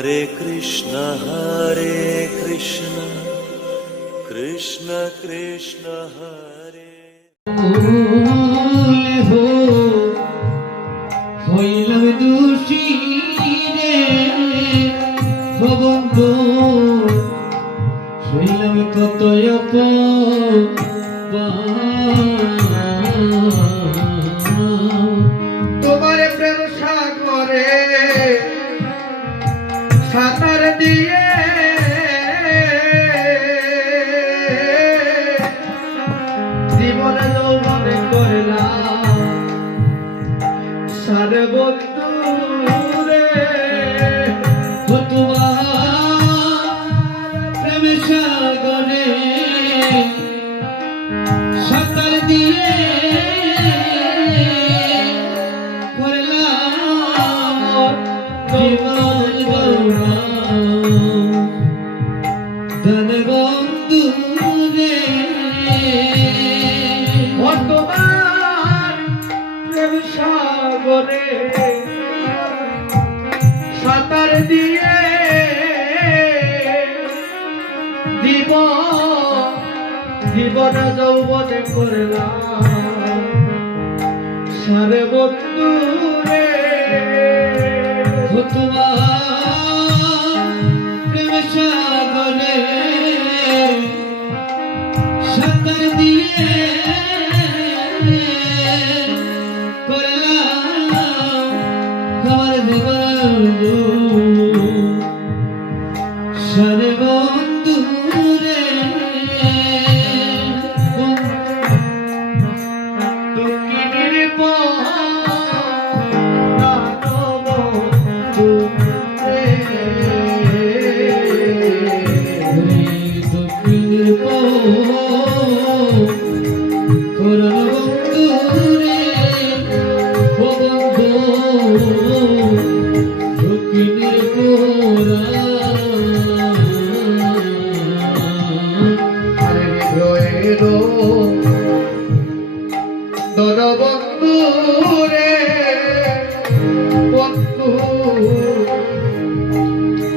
Hare Krishna Krishna Krishna Hare হইলাম দোষী রে বন্ধু, হইলাম কত তোমার প্রেম সাগরে সাঁতার দিয়ে জীবনে যৌবনে করলাম সারে বন্ধু রে। তোমার প্রেম সাগরে সাঁতার দিয়ে তোমার প্রেম সাগরে সাঁতার দিয়ে জীবনে যৌবনে করলাম সারে বন্ধু রে। তোমার প্রেম সাগরে সাঁতার দিয়ে করলাম আমার জীবন সারে বন্ধু রে। বন্ধু রে বন্ধু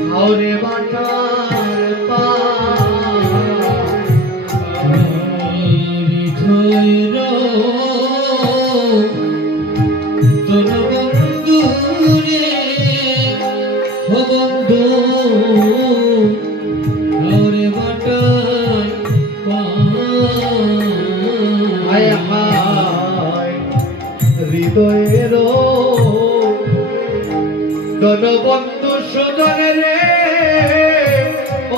হাওরে বাটার পা বন্ধু রে ও বন্ধু হাওরে বাটার পা হৃদয়ের বন্ধু সজনে রে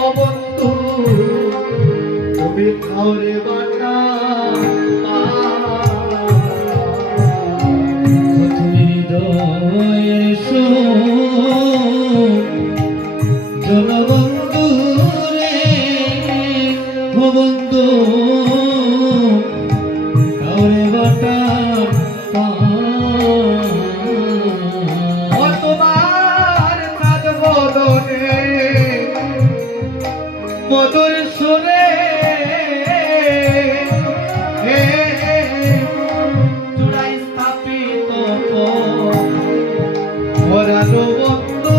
ও বন্ধু তুমি খাওরে বাটা জনবন্ধু রে ও বন্ধু কাউরে বাটা তোমার কাঁদ বদনে মধুর সুরে চূড়াই স্থাপিত ভরানো বন্ধু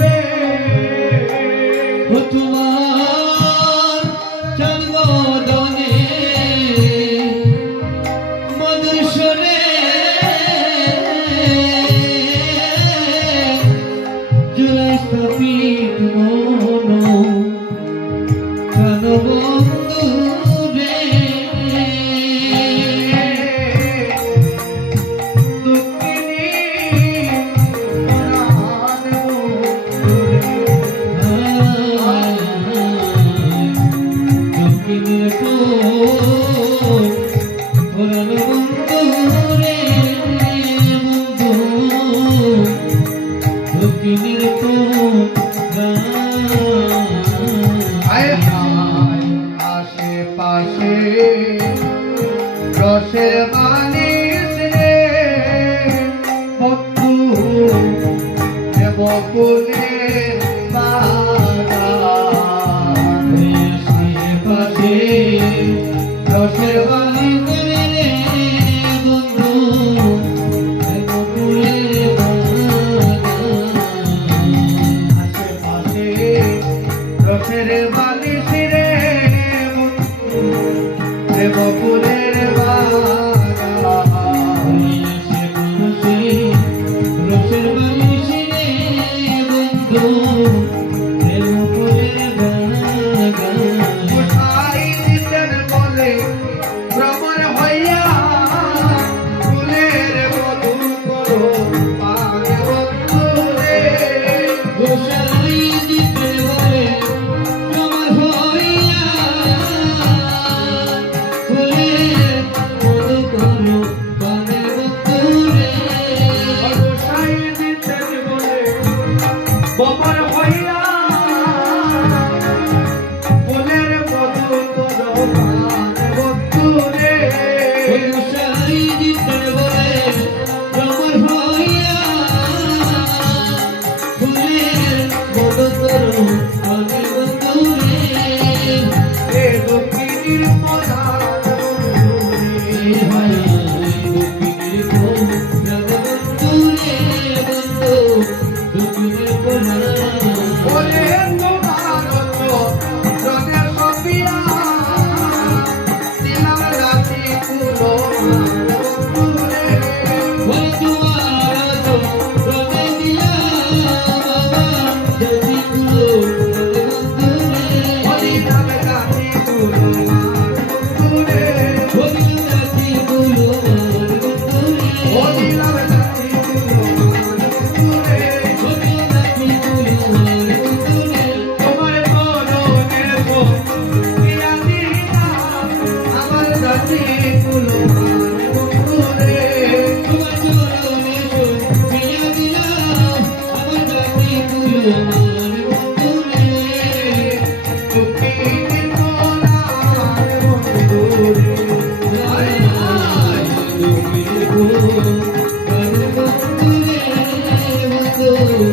রে। তোমার চাঁদ বদনে মধুর সুরে চূড়াই স্থাপিত মন প্রাণ বন্ধু রে। আশেপাশে রসের মানিস রে বন্ধু বকুলে আশেপাশে রসের বাণী করে রে বন্ধু বকুলে রসের বালিশ রে দেবপুরের বাগান সে বসে রসের বালিশ রে বন্ধু দেবপুরের বাগান কোথায় দিতেন বলে ভ্রমর হইয়া ফুলের মধু করো পানে বন্ধু রে গোসাই দিতে বলে তোমার হইয়া ফুলে মধু করো পানের বন্ধুরে গোসাই দিতেন বলে ভ্রমর হইয়া ফুলের মধু করো পানে বন্ধু রে গোসাই দিতে বলে তোমার হইয়া ফুলে মধু করো পানের বন্ধুরে এ দক্ষিণীর মনার বন্ধু রে ওরে তোমার জনের সপিয়া দিলাম রাতি কুলো বন্ধুরে দিলাম রাতি কুলো বন্ধুরে দিলাম রাতি কুলো বন্ধুরে তোমার মরণের পিয়া দিলাম আমার রাতি কুলো বন্ধুরে দক্ষিণীর মনার বন্ধুরে Oh